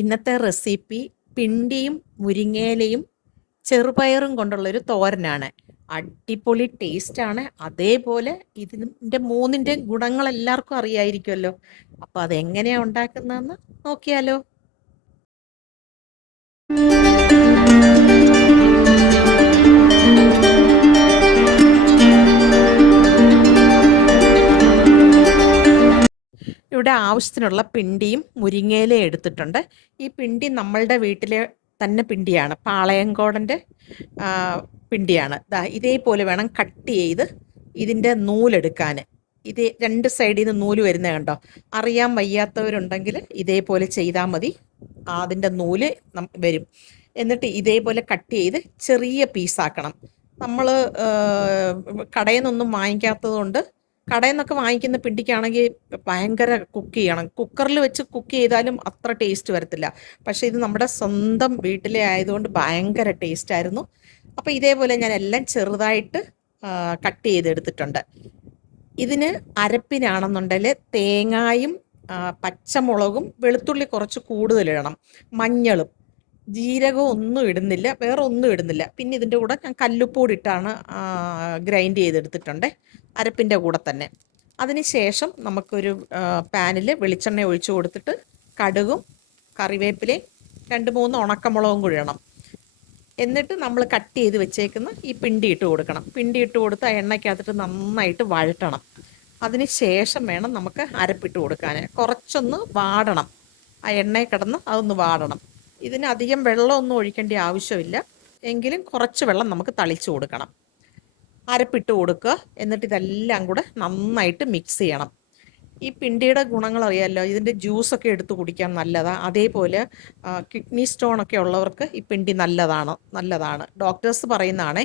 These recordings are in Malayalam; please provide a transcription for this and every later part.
ഇന്നത്തെ റെസിപ്പി പിണ്ടിയും മുരിങ്ങയിലയും ചെറുപയറും കൊണ്ടുള്ളൊരു തോരനാണ്. അടിപൊളി ടേസ്റ്റാണ്. അതേപോലെ ഇതിൻ്റെ മൂന്നിൻ്റെ ഗുണങ്ങൾ എല്ലാവർക്കും അറിയായിരിക്കുമല്ലോ. അപ്പോൾ അതെങ്ങനെയാണ് ഉണ്ടാക്കുന്നതെന്ന് നോക്കിയാലോ. ഇവിടെ ആവശ്യത്തിനുള്ള പിണ്ടിയും മുരിങ്ങയിലയും എടുത്തിട്ടുണ്ട്. ഈ പിണ്ടി നമ്മളുടെ വീട്ടിലെ തന്നെ പിണ്ടിയാണ്, പാളയംകോടൻ്റെ പിണ്ടിയാണ്. ഇതേപോലെ വേണം കട്ട് ചെയ്ത് ഇതിൻ്റെ നൂലെടുക്കാൻ. ഇത് രണ്ട് സൈഡിൽ നിന്ന് നൂല് വരുന്നത് കണ്ടോ. അറിയാൻ വയ്യാത്തവരുണ്ടെങ്കിൽ ഇതേപോലെ ചെയ്താൽ മതി, അതിൻ്റെ നൂല് വരും. എന്നിട്ട് ഇതേപോലെ കട്ട് ചെയ്ത് ചെറിയ പീസാക്കണം. നമ്മൾ കടയിൽ നിന്നൊന്നും വാങ്ങിക്കാത്തത് കൊണ്ട്, കടയിൽ നിന്നൊക്കെ വാങ്ങിക്കുന്ന പിണ്ടിക്കാണെങ്കിൽ ഭയങ്കര കുക്ക് ചെയ്യണം. കുക്കറിൽ വെച്ച് കുക്ക് ചെയ്താലും അത്ര ടേസ്റ്റ് വരത്തില്ല. പക്ഷേ ഇത് നമ്മുടെ സ്വന്തം വീട്ടിലെ ആയതുകൊണ്ട് ഭയങ്കര ടേസ്റ്റായിരുന്നു. അപ്പോൾ ഇതേപോലെ ഞാൻ എല്ലാം ചെറുതായിട്ട് കട്ട് ചെയ്തെടുത്തിട്ടുണ്ട്. ഇതിന് അരപ്പിനാണെന്നുണ്ടെങ്കിൽ തേങ്ങായും പച്ചമുളകും വെളുത്തുള്ളി കുറച്ച് കൂടുതലിടണം, മഞ്ഞളും ജീരകവും ഒന്നും ഇടുന്നില്ല, വേറെ ഒന്നും ഇടുന്നില്ല. പിന്നെ ഇതിൻ്റെ കൂടെ ഞാൻ കല്ലുപ്പൊടി ഇട്ടാണ് ഗ്രൈൻഡ് ചെയ്തെടുത്തിട്ടുണ്ട് അരപ്പിൻ്റെ കൂടെ തന്നെ. അതിന് ശേഷം നമുക്കൊരു പാനിൽ വെളിച്ചെണ്ണ ഒഴിച്ചു കൊടുത്തിട്ട് കടുകും കറിവേപ്പിലയും 2-3 ഉണക്കമുളകും കൂടി ഇടണം. എന്നിട്ട് നമ്മൾ കട്ട് ചെയ്ത് വെച്ചേക്കുന്ന ഈ പിണ്ടി ഇട്ട് കൊടുക്കണം. പിണ്ടി ഇട്ട് കൊടുത്ത് ആ എണ്ണയ്ക്കകത്തിട്ട് നന്നായിട്ട് വഴറ്റണം. അതിന് ശേഷം വേണം നമുക്ക് അരപ്പിട്ട് കൊടുക്കാൻ. കുറച്ചൊന്ന് വാടണം, ആ എണ്ണയിൽ കിടന്ന് അതൊന്ന് വാടണം. ഇതിന് അധികം വെള്ളമൊന്നും ഒഴിക്കേണ്ട ആവശ്യമില്ല, എങ്കിലും കുറച്ച് വെള്ളം നമുക്ക് തളിച്ചു കൊടുക്കണം. അരപ്പിട്ട് കൊടുക്കുക. എന്നിട്ട് ഇതെല്ലാം കൂടെ നന്നായിട്ട് മിക്സ് ചെയ്യണം. ഈ പിണ്ടിയുടെ ഗുണങ്ങൾ അറിയാമല്ലോ, ഇതിൻ്റെ ജ്യൂസൊക്കെ എടുത്ത് കുടിക്കാൻ നല്ലതാണ്. അതേപോലെ കിഡ്നി സ്റ്റോണൊക്കെ ഉള്ളവർക്ക് ഈ പിണ്ടി നല്ലതാണ് ഡോക്ടേഴ്സ് പറയുന്നതാണേ.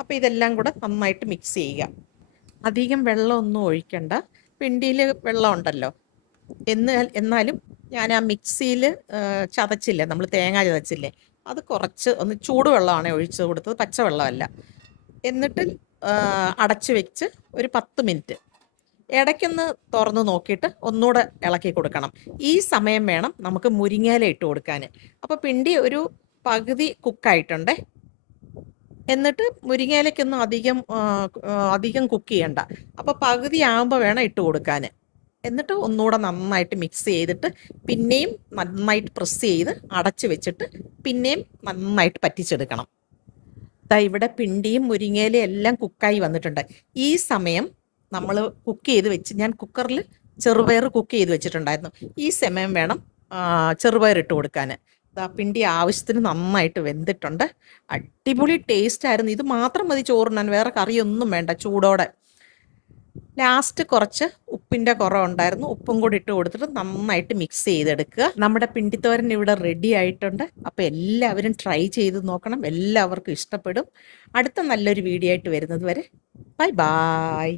അപ്പോൾ ഇതെല്ലാം കൂടെ നന്നായിട്ട് മിക്സ് ചെയ്യുക. അധികം വെള്ളമൊന്നും ഒഴിക്കണ്ട, പിണ്ടിയിൽ വെള്ളം ഉണ്ടല്ലോ. എന്നാലും ഞാൻ ആ മിക്സിയിൽ ചതച്ചില്ലേ, നമ്മൾ തേങ്ങ ചതച്ചില്ലേ, അത് കുറച്ച് ഒന്ന് ചൂടുവെള്ളമാണ് ഒഴിച്ച് കൊടുത്തത്, പച്ചവെള്ളമല്ല. എന്നിട്ട് അടച്ച് വെച്ച് ഒരു 10 മിനിറ്റ് ഇടയ്ക്കൊന്ന് തുറന്ന് നോക്കിയിട്ട് ഒന്നുകൂടെ ഇളക്കി കൊടുക്കണം. ഈ സമയം വേണം നമുക്ക് മുരിങ്ങയില ഇട്ട് കൊടുക്കാൻ. അപ്പോൾ പിണ്ടി ഒരു പകുതി കുക്കായിട്ടുണ്ട്. എന്നിട്ട് മുരിങ്ങയിലയ്ക്കൊന്നും അധികം കുക്ക് ചെയ്യണ്ട. അപ്പോൾ പകുതി ആകുമ്പോൾ വേണം ഇട്ട് കൊടുക്കാൻ. എന്നിട്ട് ഒന്നുകൂടെ നന്നായിട്ട് മിക്സ് ചെയ്തിട്ട് പിന്നെയും നന്നായിട്ട് പ്രസ് ചെയ്ത് അടച്ച് വെച്ചിട്ട് പിന്നെയും നന്നായിട്ട് പറ്റിച്ചെടുക്കണം. ഇവിടെ പിണ്ടിയും മുരിങ്ങയിലയും എല്ലാം കുക്കായി വന്നിട്ടുണ്ട്. ഈ സമയം നമ്മൾ കുക്ക് ചെയ്ത് വെച്ച്, ഞാൻ കുക്കറിൽ ചെറുപയർ കുക്ക് ചെയ്ത് വെച്ചിട്ടുണ്ടായിരുന്നു. ഈ സമയം വേണം ചെറുപയർ ഇട്ട് കൊടുക്കാൻ. പിണ്ടി ആവശ്യത്തിന് നന്നായിട്ട് വെന്തിട്ടുണ്ട്. അടിപൊളി ടേസ്റ്റ് ആയിരുന്നു. ഇത് മാത്രം മതി ചോറിനാൻ, വേറെ കറിയൊന്നും വേണ്ട ചൂടോടെ. ലാസ്റ്റ് കുറച്ച് ഉപ്പിൻ്റെ കുറവുണ്ടായിരുന്നു, ഉപ്പും കൂടി ഇട്ട് കൊടുത്തിട്ട് നന്നായിട്ട് മിക്സ് ചെയ്തെടുക്കുക. നമ്മുടെ പിണ്ടിത്തോരൻ ഇവിടെ റെഡി ആയിട്ടുണ്ട്. അപ്പോൾ എല്ലാവരും ട്രൈ ചെയ്ത് നോക്കണം, എല്ലാവർക്കും ഇഷ്ടപ്പെടും. അടുത്ത നല്ലൊരു വീഡിയോ ആയിട്ട് വരുന്നത് വരെ ബൈ ബൈ.